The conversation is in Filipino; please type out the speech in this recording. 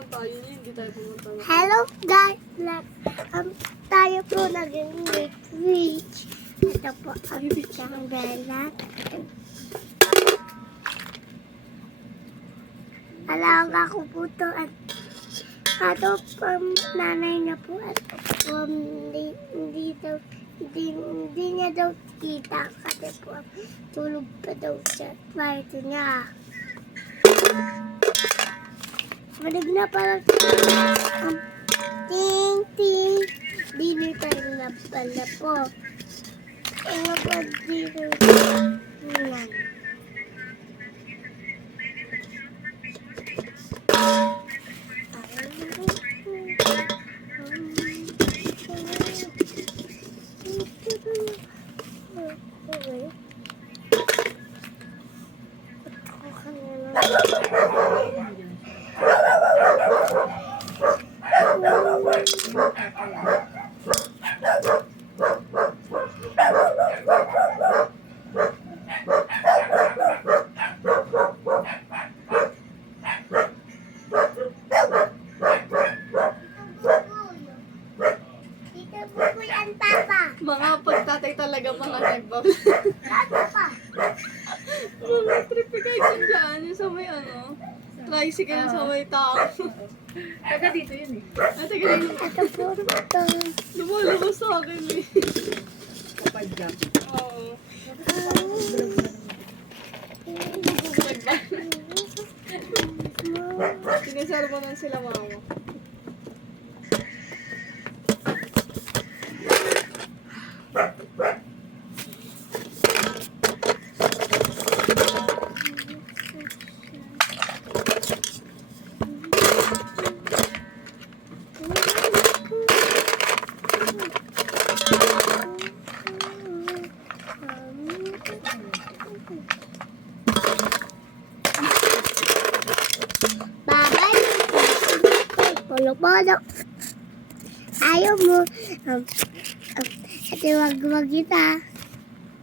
lang tayo, hindi tayo pumunta na. Hello guys! Tayo po naging reach. Ito po ang isang belat. Alaga ko po ito at ato nanay na po at hindi niya daw kita kasi po tulog pa daw siya. Kwarto niya. Malig na parang ting ting. Dini tayo na pala po. Nga po dito. Yan. Mga pagtatay talaga mga nagbablog. Mga tripikay dyan dyan, yung sa may ano, tricycle sa may tao. Taga dito yun eh. Ate ganyan, Ito po ito. lumalabas sa akin eh. Kapag jump. Oo. Sinisarbo na sila mama. Polo-polo. Ayaw mo. Ate, wag kita.